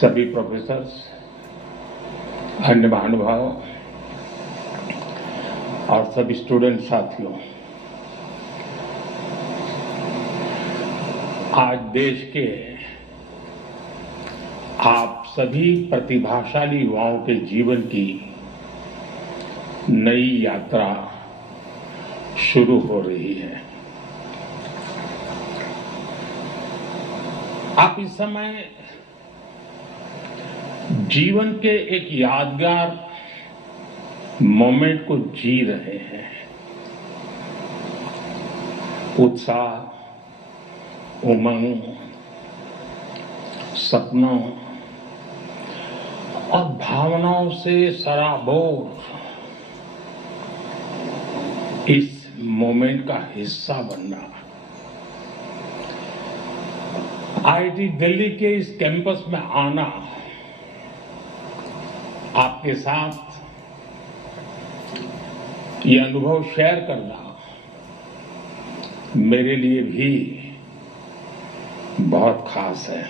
सभी प्रोफेसर्स, अन्य महानुभाव और सभी स्टूडेंट साथियों, आज देश के आप सभी प्रतिभाशाली युवाओं के जीवन की नई यात्रा शुरू हो रही है। आप इस समय जीवन के एक यादगार मोमेंट को जी रहे हैं। उत्साह, उमंग, सपनों और भावनाओं से सराबोर इस मोमेंट का हिस्सा बनना, आईआईटी दिल्ली के इस कैंपस में आना, आपके साथ ये अनुभव शेयर करना मेरे लिए भी बहुत खास है।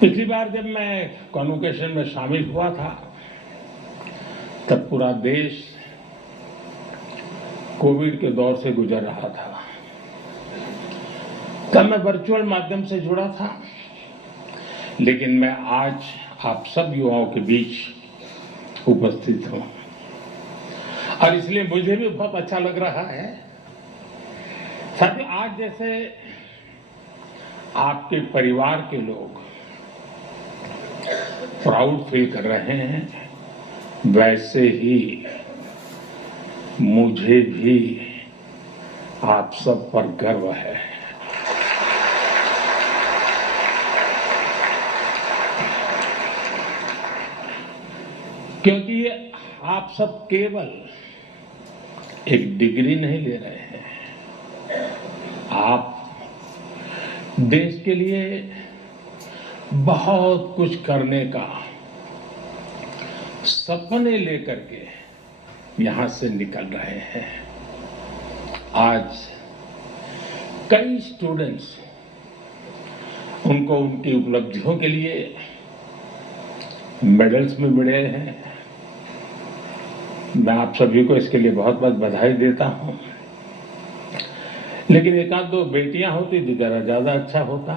पिछली बार जब मैं कॉन्वोकेशन में शामिल हुआ था तब पूरा देश कोविड के दौर से गुजर रहा था। तब मैं वर्चुअल माध्यम से जुड़ा था, लेकिन मैं आज आप सब युवाओं के बीच उपस्थित हूं और इसलिए मुझे भी बहुत अच्छा लग रहा है। साथियों, आज जैसे आपके परिवार के लोग प्राउड फील कर रहे हैं, वैसे ही मुझे भी आप सब पर गर्व है। क्योंकि ये आप सब केवल एक डिग्री नहीं ले रहे हैं, आप देश के लिए बहुत कुछ करने का सपने लेकर के यहां से निकल रहे हैं। आज कई स्टूडेंट्स उनको उनकी उपलब्धियों के लिए मेडल्स में मिले हैं। मैं आप सभी को इसके लिए बहुत बहुत बधाई देता हूं, लेकिन एक आध दो बेटियां होती तो जरा ज्यादा अच्छा होता।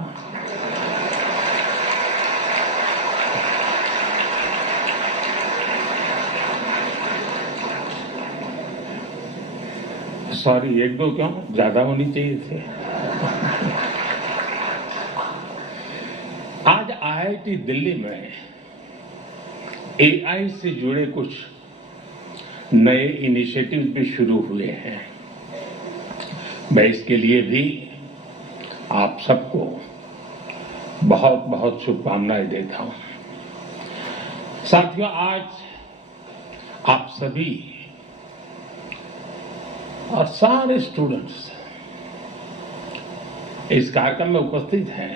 सॉरी, एक दो क्यों, ज्यादा होनी चाहिए थे। आज आईआईटी दिल्ली में एआई से जुड़े कुछ नए इनिशिएटिव भी शुरू हुए हैं। मैं इसके लिए भी आप सबको बहुत बहुत शुभकामनाएं देता हूं। साथियों, आज आप सभी और सारे स्टूडेंट्स इस कार्यक्रम में उपस्थित हैं,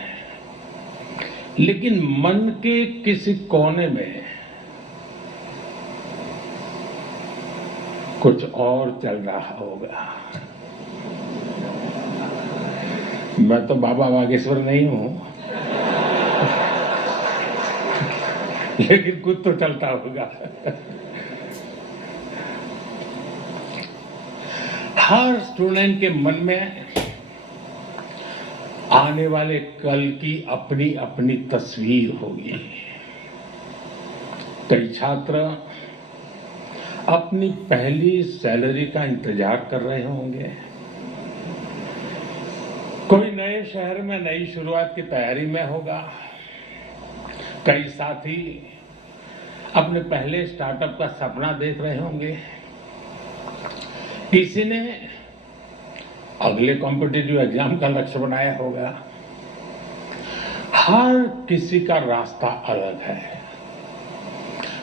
लेकिन मन के किसी कोने में कुछ और चल रहा होगा। मैं तो बाबा बागेश्वर नहीं हूं, लेकिन कुछ तो चलता होगा। हर स्टूडेंट के मन में आने वाले कल की अपनी अपनी तस्वीर होगी। कई छात्र अपनी पहली सैलरी का इंतजार कर रहे होंगे, कोई नए शहर में नई शुरुआत की तैयारी में होगा, कई साथी अपने पहले स्टार्टअप का सपना देख रहे होंगे, किसी ने अगले कॉम्पिटिटिव एग्जाम का लक्ष्य बनाया होगा। हर किसी का रास्ता अलग है,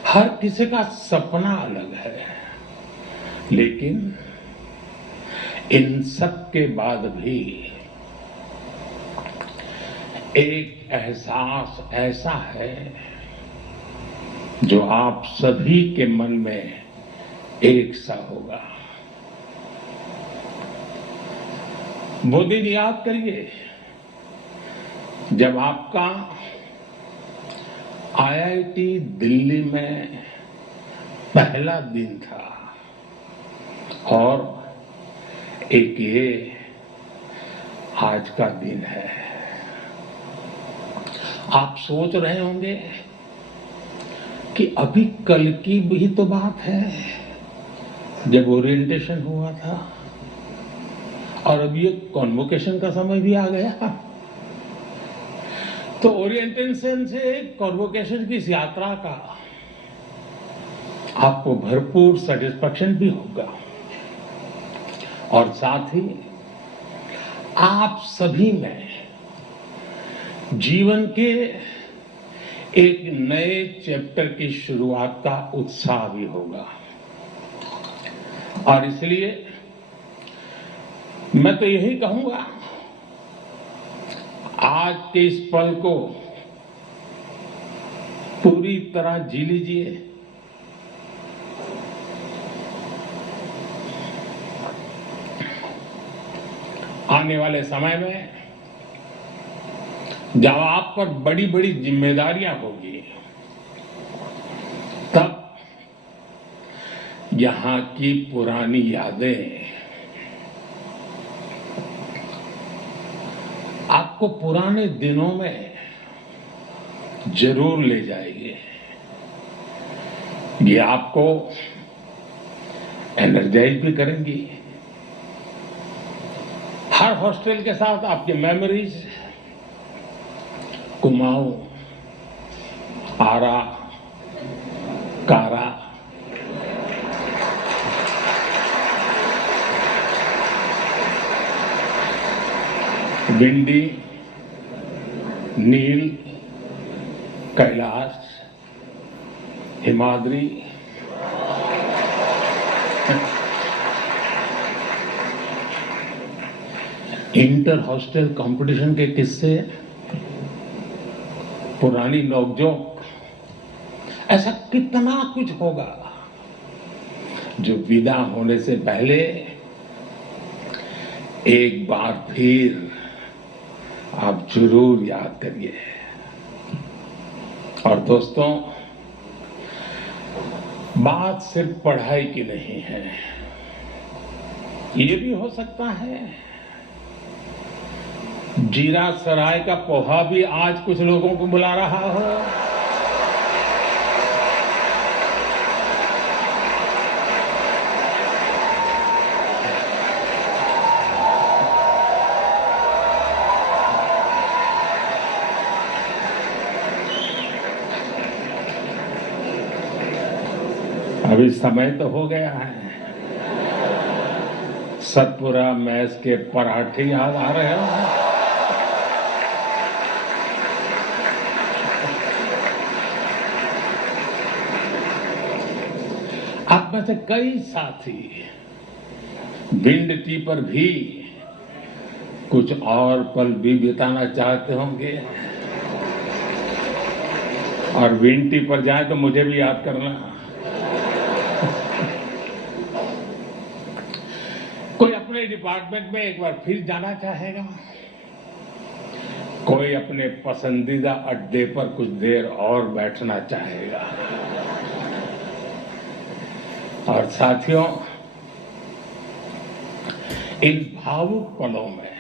हर किसी का सपना अलग है, लेकिन इन सब के बाद भी एक एहसास ऐसा है जो आप सभी के मन में एक सा होगा। वो दिन याद करिए जब आपका IIT दिल्ली में पहला दिन था और एक ये आज का दिन है। आप सोच रहे होंगे कि अभी कल की भी तो बात है जब ओरिएंटेशन हुआ था और अभी ये कॉन्वोकेशन का समय भी आ गया। तो ओरिएंटेशन से कॉन्वोकेशन की इस यात्रा का आपको भरपूर सेटिस्फैक्शन भी होगा और साथ ही आप सभी में जीवन के एक नए चैप्टर की शुरुआत का उत्साह भी होगा। और इसलिए मैं तो यही कहूंगा, आज के इस पल को पूरी तरह जी लीजिए। आने वाले समय में जब आप पर बड़ी बड़ी जिम्मेदारियां होगी तब यहां की पुरानी यादें आपको पुराने दिनों में जरूर ले जाएगी। ये आपको एनर्जाइज भी करेंगी। हर हॉस्टल के साथ आपकी memories Kumaon, Ara, Kara, Vindy, Neel, Kailash, Himadri, inter hostel competition के किस्से, पुरानी नोकझोंक, ऐसा कितना कुछ होगा जो विदा होने से पहले एक बार फिर आप जरूर याद करिए। और दोस्तों, बात सिर्फ पढ़ाई की नहीं है, ये भी हो सकता है जीरा सराय का पोहा भी आज कुछ लोगों को बुला रहा हो। अभी समय तो हो गया है, सतपुरा मैस के पराठे याद आ रहे हो। आप में से कई साथी विंड टी पर भी कुछ और पल भी बिताना चाहते होंगे और विंड टी पर जाए तो मुझे भी याद करना। कोई अपने डिपार्टमेंट में एक बार फिर जाना चाहेगा, कोई अपने पसंदीदा अड्डे पर कुछ देर और बैठना चाहेगा। और साथियों, इन भावुक पलों में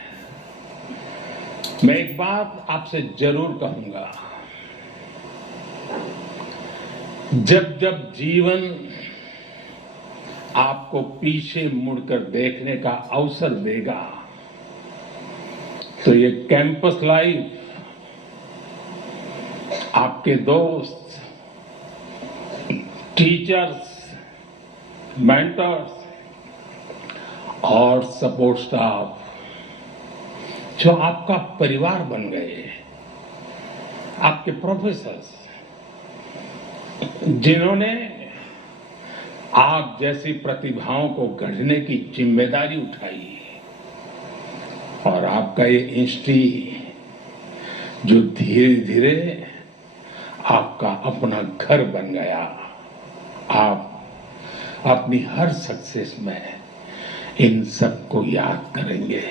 मैं एक बात आपसे जरूर कहूंगा, जब जब जीवन आपको पीछे मुड़कर देखने का अवसर देगा तो ये कैंपस लाइफ आपके दोस्त, टीचर्स, मेंटर्स और सपोर्ट स्टाफ जो आपका परिवार बन गए, आपके प्रोफेसर्स जिन्होंने आप जैसी प्रतिभाओं को गढ़ने की जिम्मेदारी उठाई और आपका ये इंस्टीट्यूट जो धीरे धीरे आपका अपना घर बन गया। आप अपनी हर सक्सेस में इन सबको याद करेंगे।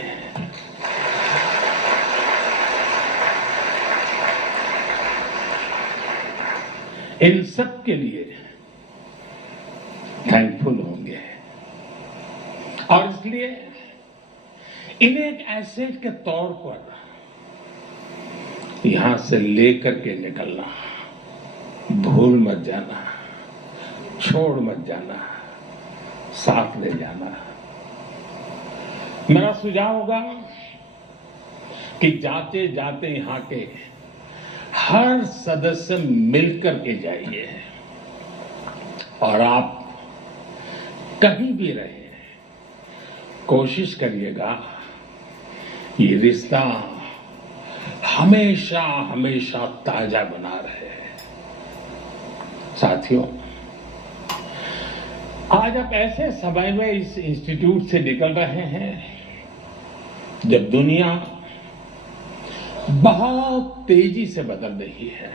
इन सब के लिए थैंकफुल होंगे और इसलिए इन्हें एक एसेट के तौर पर यहां से लेकर के निकलना, भूल मत जाना, छोड़ मत जाना, साथ ले जाना। मेरा सुझाव होगा कि जाते जाते यहां के हर सदस्य मिलकर के जाइए और आप कहीं भी रहे कोशिश करिएगा ये रिश्ता हमेशा हमेशा ताजा बना रहे। साथियों, आज आप ऐसे समय में इस इंस्टीट्यूट से निकल रहे हैं जब दुनिया बहुत तेजी से बदल रही है।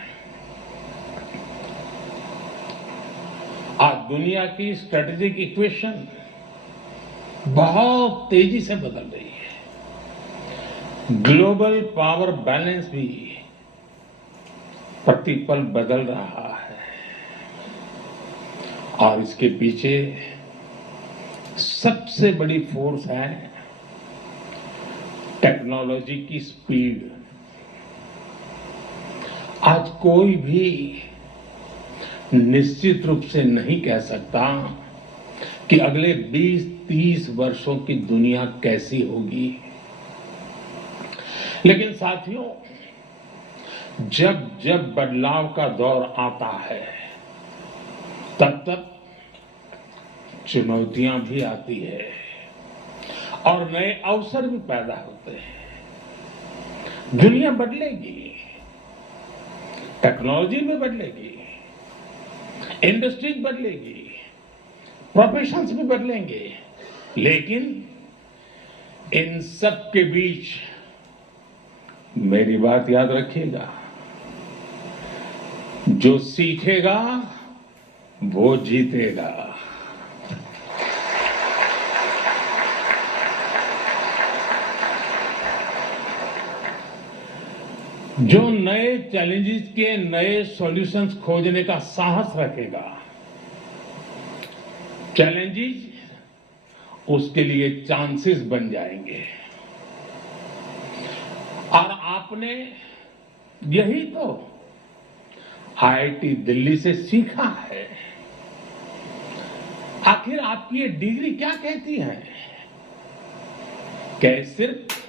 आज दुनिया की स्ट्रेटेजिक इक्वेशन बहुत तेजी से बदल रही है। ग्लोबल पावर बैलेंस भी प्रतिपल बदल रहा है और इसके पीछे सबसे बड़ी फोर्स है टेक्नोलॉजी की स्पीड। आज कोई भी निश्चित रूप से नहीं कह सकता कि अगले 20-30 वर्षों की दुनिया कैसी होगी, लेकिन साथियों, जब जब बदलाव का दौर आता है तब तब चुनौतियां भी आती है और नए अवसर भी पैदा होते हैं। दुनिया बदलेगी, टेक्नोलॉजी भी बदलेगी, इंडस्ट्रीज बदलेगी, प्रोफेशंस भी बदलेंगे, लेकिन इन सब के बीच मेरी बात याद रखिएगा, जो सीखेगा वो जीतेगा। जो नए चैलेंजेस के नए सॉल्यूशंस खोजने का साहस रखेगा, चैलेंजेस उसके लिए चांसेस बन जाएंगे। और आपने यही तो आईआईटी दिल्ली से सीखा है। आखिर आपकी ये डिग्री क्या कहती है? क्या सिर्फ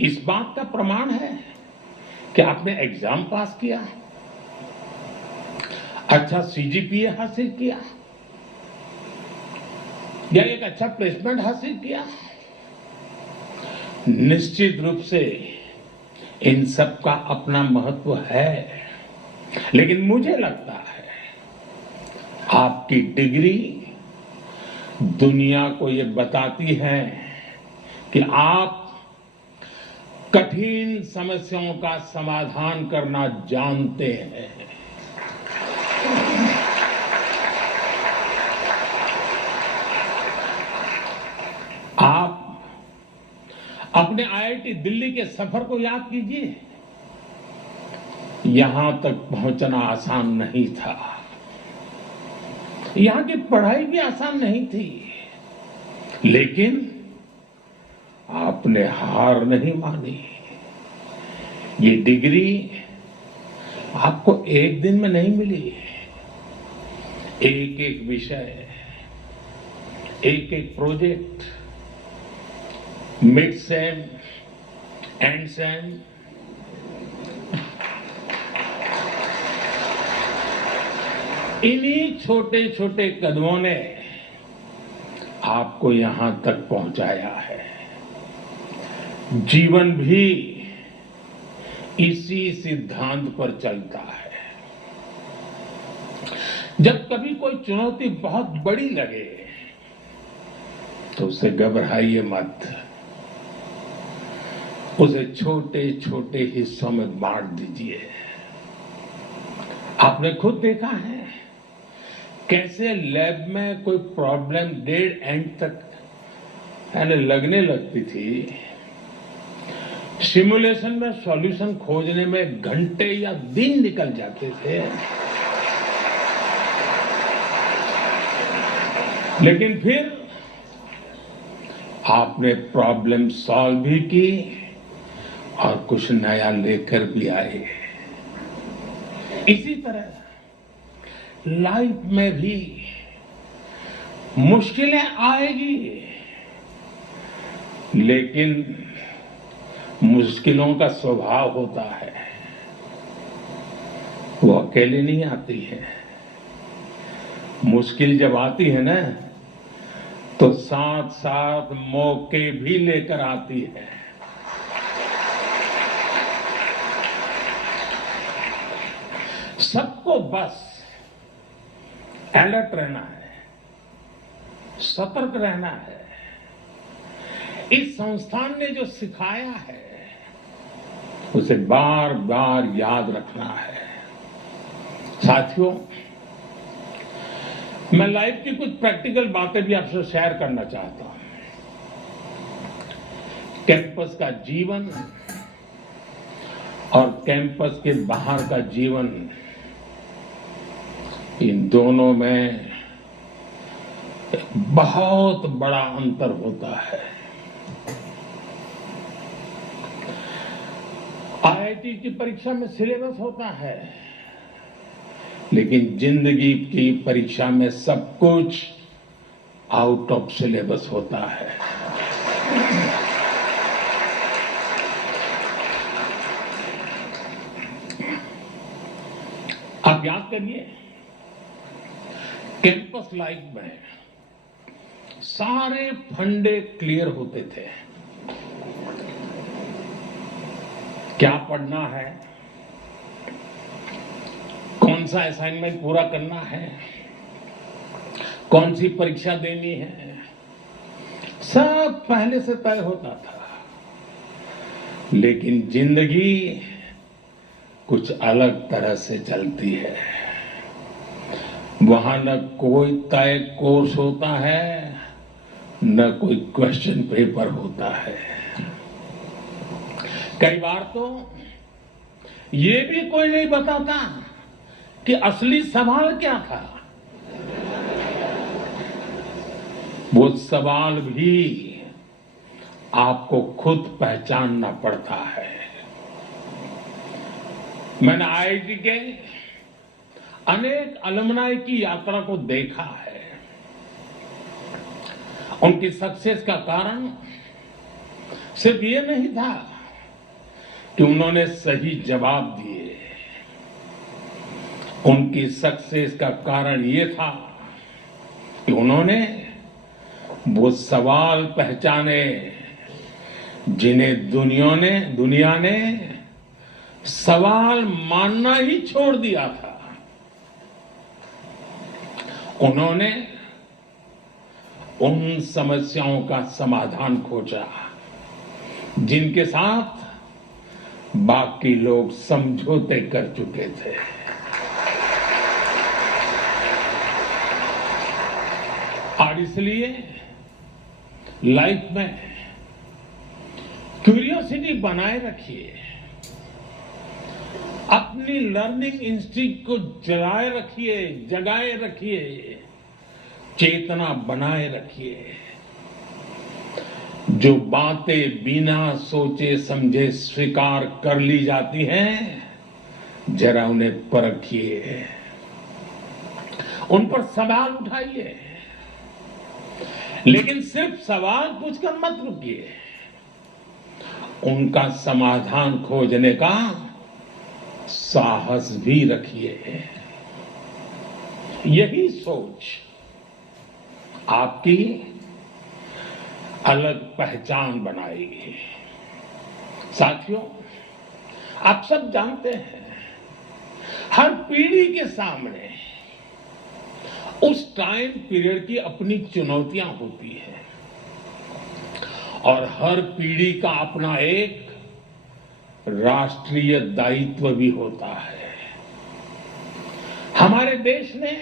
इस बात का प्रमाण है कि आपने एग्जाम पास किया, अच्छा सीजीपीए हासिल किया या एक अच्छा प्लेसमेंट हासिल किया? निश्चित रूप से इन सब का अपना महत्व है, लेकिन मुझे लगता है आपकी डिग्री दुनिया को ये बताती है कि आप कठिन समस्याओं का समाधान करना जानते हैं। आप अपने आईआईटी दिल्ली के सफर को याद कीजिए। यहां तक पहुंचना आसान नहीं था, यहां की पढ़ाई भी आसान नहीं थी, लेकिन आपने हार नहीं मानी। ये डिग्री आपको एक दिन में नहीं मिली। एक एक विषय, एक एक project, mid sem, and same, इन्हीं छोटे छोटे कदमों ने आपको यहां तक पहुंचाया है। जीवन भी इसी सिद्धांत पर चलता है। जब कभी कोई चुनौती बहुत बड़ी लगे तो उसे घबराइए मत, उसे छोटे छोटे हिस्सों में बांट दीजिए। आपने खुद देखा है कैसे लैब में कोई प्रॉब्लम डेड एंड तक लगने लगती थी, सिमुलेशन में सॉल्यूशन खोजने में घंटे या दिन निकल जाते थे, लेकिन फिर आपने प्रॉब्लम सॉल्व भी की और कुछ नया लेकर भी आए। इसी तरह लाइफ में भी मुश्किलें आएगी, लेकिन मुश्किलों का स्वभाव होता है, वो अकेले नहीं आती है। मुश्किल जब आती है ना, तो साथ साथ मौके भी लेकर आती है। सबको बस अलर्ट रहना है, सतर्क रहना है। इस संस्थान ने जो सिखाया है उसे बार बार याद रखना है। साथियों, मैं लाइफ की कुछ प्रैक्टिकल बातें भी आपसे शेयर करना चाहता हूं। कैंपस का जीवन और कैंपस के बाहर का जीवन, इन दोनों में बहुत बड़ा अंतर होता है। आईआईटी की परीक्षा में सिलेबस होता है, लेकिन जिंदगी की परीक्षा में सब कुछ आउट ऑफ सिलेबस होता है। आप याद करिए, कैंपस लाइफ में सारे फंडे क्लियर होते थे। क्या पढ़ना है, कौन सा असाइनमेंट पूरा करना है, कौन सी परीक्षा देनी है, सब पहले से तय होता था। लेकिन जिंदगी कुछ अलग तरह से चलती है। वहां न कोई तय कोर्स होता है, न कोई क्वेश्चन पेपर होता है। कई बार तो ये भी कोई नहीं बताता कि असली सवाल क्या था। वो सवाल भी आपको खुद पहचानना पड़ता है। मैंने आईआईटी के अनेक अलुमनाई की यात्रा को देखा है। उनकी सक्सेस का कारण सिर्फ ये नहीं था कि उन्होंने सही जवाब दिए। उनकी सक्सेस का कारण ये था कि उन्होंने वो सवाल पहचाने जिन्हें दुनिया ने सवाल मानना ही छोड़ दिया था। उन्होंने उन समस्याओं का समाधान खोजा जिनके साथ बाकी लोग समझौते कर चुके थे। और इसलिए लाइफ में क्यूरियोसिटी बनाए रखिए, अपनी लर्निंग इंस्टिंक्ट को जगाए रखिए, चेतना बनाए रखिए। जो बातें बिना सोचे समझे स्वीकार कर ली जाती हैं, जरा उन्हें परखिए, उन पर सवाल उठाइए, लेकिन सिर्फ सवाल पूछकर मत रुकिए। उनका समाधान खोजने का साहस भी रखिए। यही सोच आपकी अलग पहचान बनाएगी। साथियों, आप सब जानते हैं, हर पीढ़ी के सामने उस टाइम पीरियड की अपनी चुनौतियां होती हैं और हर पीढ़ी का अपना एक राष्ट्रीय दायित्व भी होता है। हमारे देश ने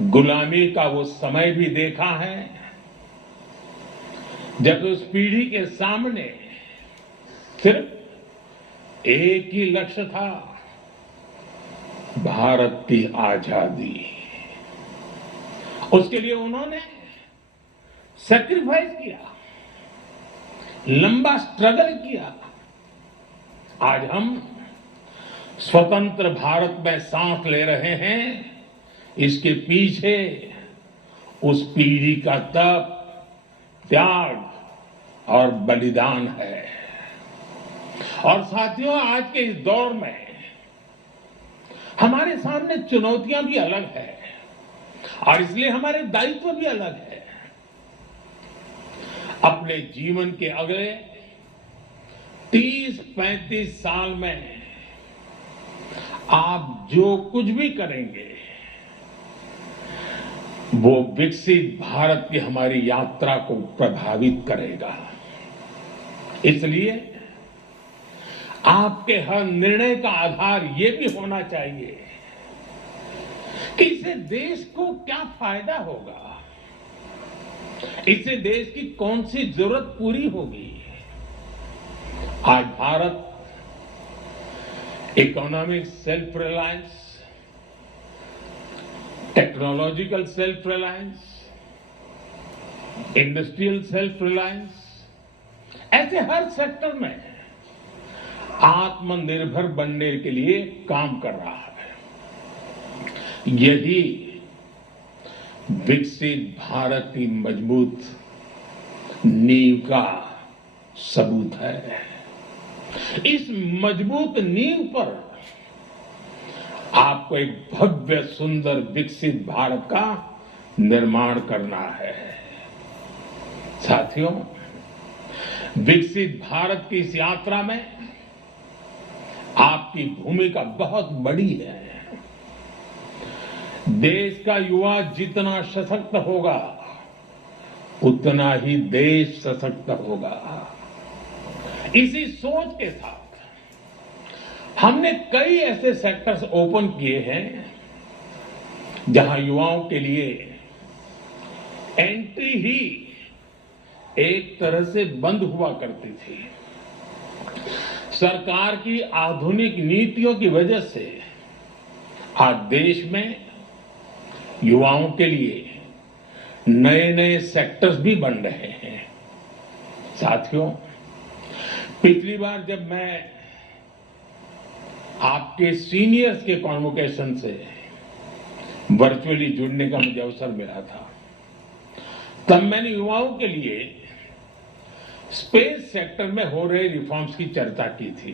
गुलामी का वो समय भी देखा है जब उस पीढ़ी के सामने सिर्फ एक ही लक्ष्य था, भारत की आजादी। उसके लिए उन्होंने सैक्रिफाइस किया, लंबा स्ट्रगल किया। आज हम स्वतंत्र भारत में सांस ले रहे हैं, इसके पीछे उस पीढ़ी का तप, त्याग और बलिदान है। और साथियों, आज के इस दौर में हमारे सामने चुनौतियां भी अलग है और इसलिए हमारे दायित्व भी अलग है। अपने जीवन के अगले 30-35 साल में आप जो कुछ भी करेंगे वो विकसित भारत की हमारी यात्रा को प्रभावित करेगा। इसलिए आपके हर निर्णय का आधार ये भी होना चाहिए कि इससे देश को क्या फायदा होगा, इससे देश की कौन सी जरूरत पूरी होगी। आज Bharat economic self reliance, technological self reliance, industrial self reliance, ऐसे हर सेक्टर में आत्मनिर्भर बनने के लिए काम कर रहा है। यही विकसित भारत की मजबूत नींव का सबूत है। इस मजबूत नींव पर आपको एक भव्य, सुंदर, विकसित भारत का निर्माण करना है। साथियों, विकसित भारत की इस यात्रा में आपकी भूमिका बहुत बड़ी है। देश का युवा जितना सशक्त होगा उतना ही देश सशक्त होगा। इसी सोच के साथ हमने कई ऐसे सेक्टर्स ओपन किए हैं जहां युवाओं के लिए एंट्री ही एक तरह से बंद हुआ करती थी। सरकार की आधुनिक नीतियों की वजह से आज देश में युवाओं के लिए नए नए सेक्टर्स भी बन रहे हैं। साथियों, पिछली बार जब मैं आपके सीनियर्स के कॉन्वोकेशन से वर्चुअली जुड़ने का मुझे अवसर मिला था, तब मैंने युवाओं के लिए स्पेस सेक्टर में हो रहे रिफॉर्म्स की चर्चा की थी।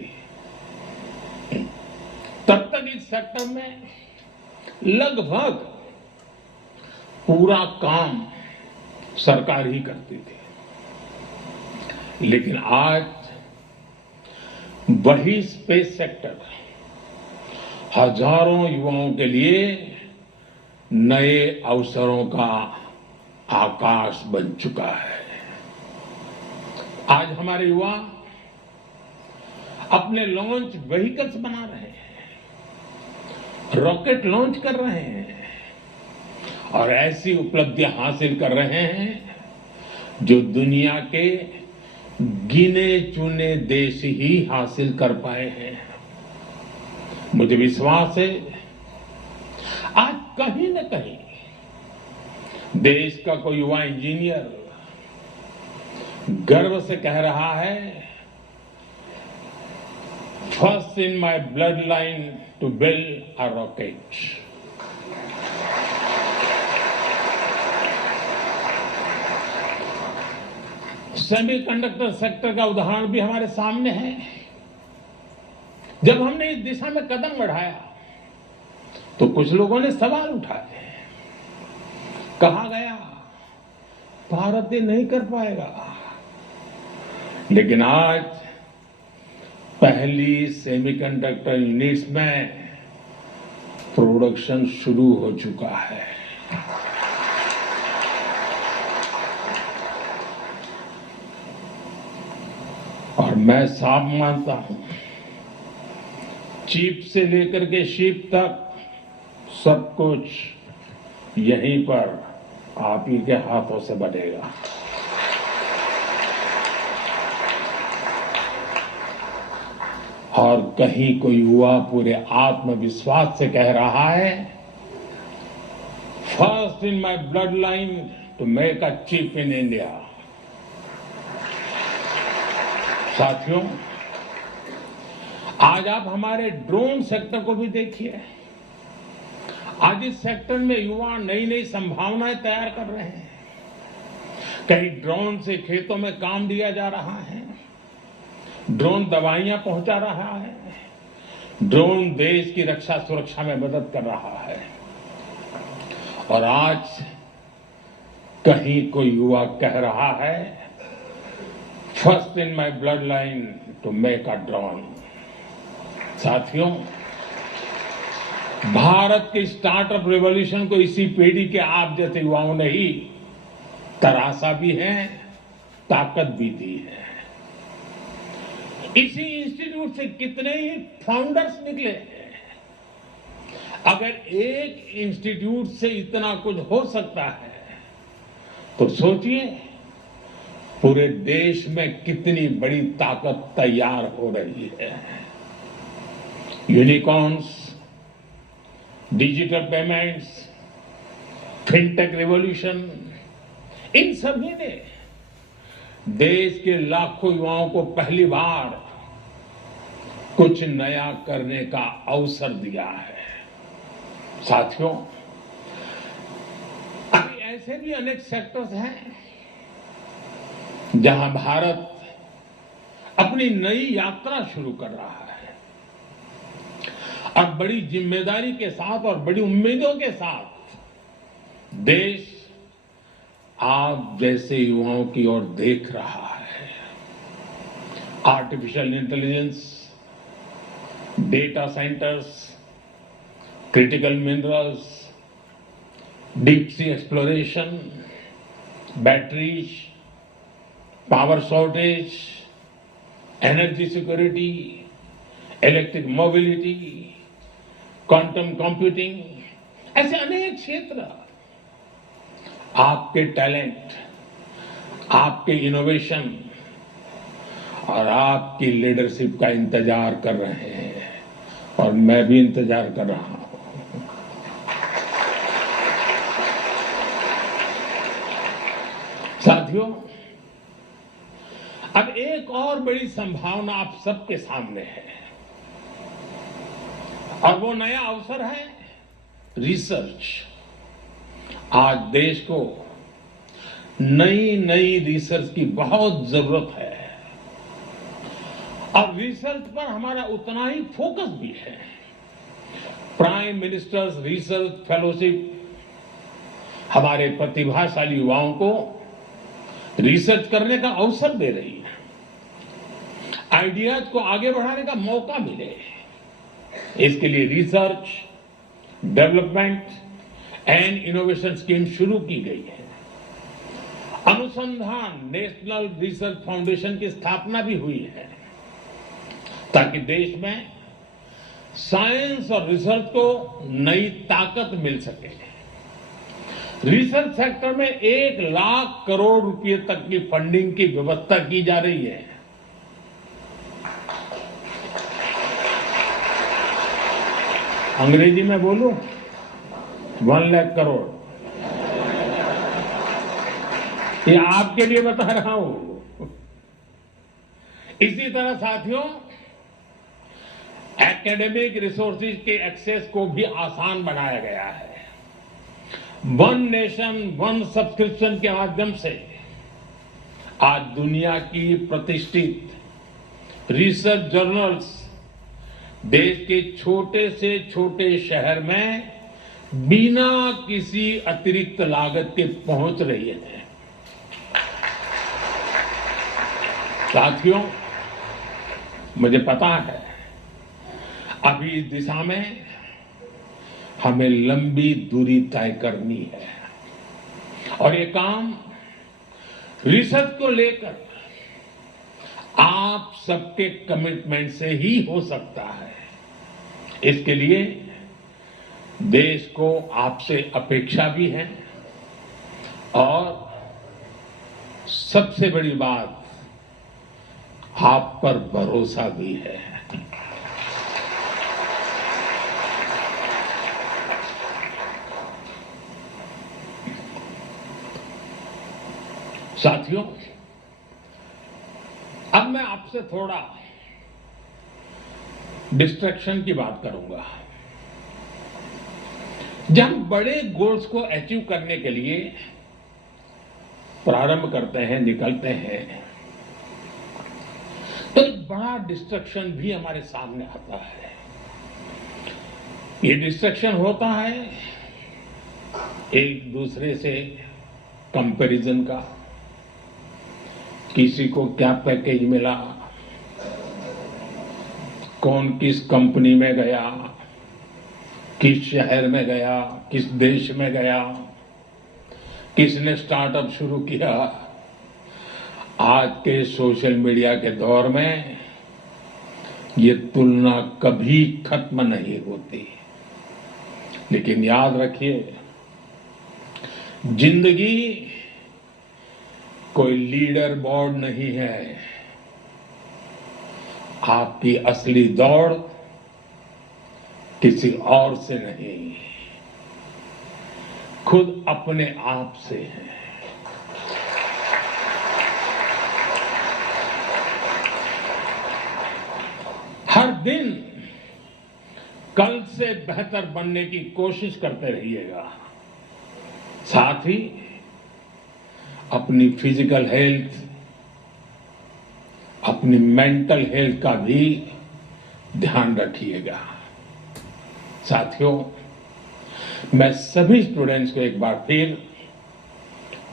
तब तक इस सेक्टर में लगभग पूरा काम सरकार ही करती थी, लेकिन आज वही स्पेस सेक्टर हजारों युवाओं के लिए नए अवसरों का आकाश बन चुका है। आज हमारे युवा अपने लॉन्च व्हीकल्स बना रहे हैं, रॉकेट लॉन्च कर रहे हैं और ऐसी उपलब्धियां हासिल कर रहे हैं जो दुनिया के गिने चुने देश ही हासिल कर पाए हैं। मुझे विश्वास है आज कहीं न कहीं देश का कोई युवा इंजीनियर गर्व से कह रहा है, first in my blood line to build a rocket. Semiconductor sector का उदाहरण भी हमारे सामने है। जब हमने इस दिशा में कदम बढ़ाया तो कुछ लोगों ने सवाल उठाए, कहा गया भारत ये नहीं कर पाएगा, लेकिन आज पहली सेमीकंडक्टर यूनिट्स में प्रोडक्शन शुरू हो चुका है। और मैं साफ मानता हूं, चिप से लेकर के शिप तक सब कुछ यहीं पर आप ही के हाथों से बनेगा। और कहीं कोई युवा पूरे आत्मविश्वास से कह रहा है, first in my blood line to make a chip in India. साथियों, आज आप हमारे ड्रोन सेक्टर को भी देखिए। आज इस सेक्टर में युवा नई नई संभावनाएं तैयार कर रहे हैं। कहीं ड्रोन से खेतों में काम दिया जा रहा है, ड्रोन दवाइयां पहुंचा रहा है, ड्रोन देश की रक्षा सुरक्षा में मदद कर रहा है। और आज कहीं कोई युवा कह रहा है, first in my blood line to make a drone. साथियों, भारत के स्टार्टअप रेवोल्यूशन को इसी पीढ़ी के आप जैसे युवाओं ने ही तराशा भी है, ताकत भी दी है। इसी इंस्टीट्यूट से कितने ही फाउंडर्स निकले हैं। अगर एक इंस्टीट्यूट से इतना कुछ हो सकता है तो सोचिए पूरे देश में कितनी बड़ी ताकत तैयार हो रही है। Unicorns, digital payments, fintech revolution, इन सभी ने देश के लाखों युवाओं को पहली बार कुछ नया करने का अवसर दिया है। साथियों, अभी ऐसे भी अनेक सेक्टर्स हैं जहां भारत अपनी नई यात्रा शुरू कर रहा है। अब बड़ी जिम्मेदारी के साथ और बड़ी उम्मीदों के साथ देश आप जैसे युवाओं की ओर देख रहा है। Artificial intelligence, data centres, critical minerals, deep sea exploration, batteries, power shortage, energy security, electric mobility, quantum computing, ऐसे अनेक क्षेत्र आपके टैलेंट, आपके इनोवेशन और आपकी लीडरशिप का इंतजार कर रहे हैं। और मैं भी इंतजार कर रहा हूं। साथियों, अब एक और बड़ी संभावना आप सबके सामने है और वो नया अवसर है रिसर्च। आज देश को नई नई रिसर्च की बहुत जरूरत है और रिसर्च पर हमारा उतना ही फोकस भी है। प्राइम मिनिस्टर्स रिसर्च फेलोशिप हमारे प्रतिभाशाली युवाओं को रिसर्च करने का अवसर दे रही है, आइडियाज को आगे बढ़ाने का मौका मिले। इसके लिए research, development and innovation scheme शुरू की गई है। अनुसंधान नेशनल रिसर्च फाउंडेशन की स्थापना भी हुई है ताकि देश में साइंस और रिसर्च को नई ताकत मिल सके। रिसर्च सेक्टर में 1 लाख करोड़ रुपए तक की फंडिंग की व्यवस्था की जा रही है। अंग्रेजी में बोलूं, 1 लाख करोड़। ये आपके लिए बता रहा हूं। इसी तरह साथियों, एकेडमिक रिसोर्सेज के एक्सेस को भी आसान बनाया गया है। वन नेशन वन सब्सक्रिप्शन के माध्यम से आज दुनिया की प्रतिष्ठित रिसर्च जर्नल्स देश के छोटे से छोटे शहर में बिना किसी अतिरिक्त लागत के पहुंच रही है। साथियों, मुझे पता है अभी इस दिशा में हमें लंबी दूरी तय करनी है और ये काम रिसर्च को लेकर आप सबके कमिटमेंट से ही हो सकता है। इसके लिए देश को आपसे अपेक्षा भी है और सबसे बड़ी बात, आप पर भरोसा भी है। साथियों, अब मैं आपसे थोड़ा डिस्ट्रैक्शन की बात करूंगा। जब हम बड़े गोल्स को अचीव करने के लिए प्रारंभ करते हैं, निकलते हैं, तो एक बड़ा डिस्ट्रैक्शन भी हमारे सामने आता है। ये डिस्ट्रैक्शन होता है एक दूसरे से कंपैरिजन का। किसी को क्या पैकेज मिला, कौन किस कंपनी में गया, किस शहर में गया, किस देश में गया, किसने स्टार्टअप शुरू किया। आज के सोशल मीडिया के दौर में ये तुलना कभी खत्म नहीं होती। लेकिन याद रखिए, जिंदगी कोई लीडर बोर्ड नहीं है। आपकी असली दौड़ किसी और से नहीं, खुद अपने आप से है। हर दिन कल से बेहतर बनने की कोशिश करते रहिएगा। साथ ही अपनी फिजिकल हेल्थ, अपनी मेंटल हेल्थ का भी ध्यान रखिएगा। साथियों, मैं सभी स्टूडेंट्स को एक बार फिर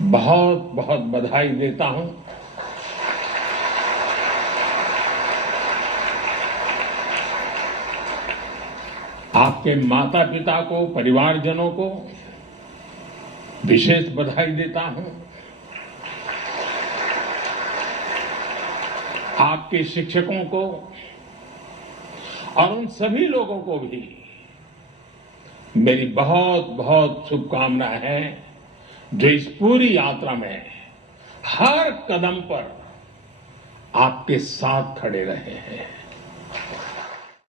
बहुत बहुत बधाई देता हूं। आपके माता पिता को, परिवारजनों को विशेष बधाई देता हूं। आपके शिक्षकों को और उन सभी लोगों को भी मेरी बहुत बहुत शुभकामनाएं हैं, जो इस पूरी यात्रा में हर कदम पर आपके साथ खड़े रहे हैं।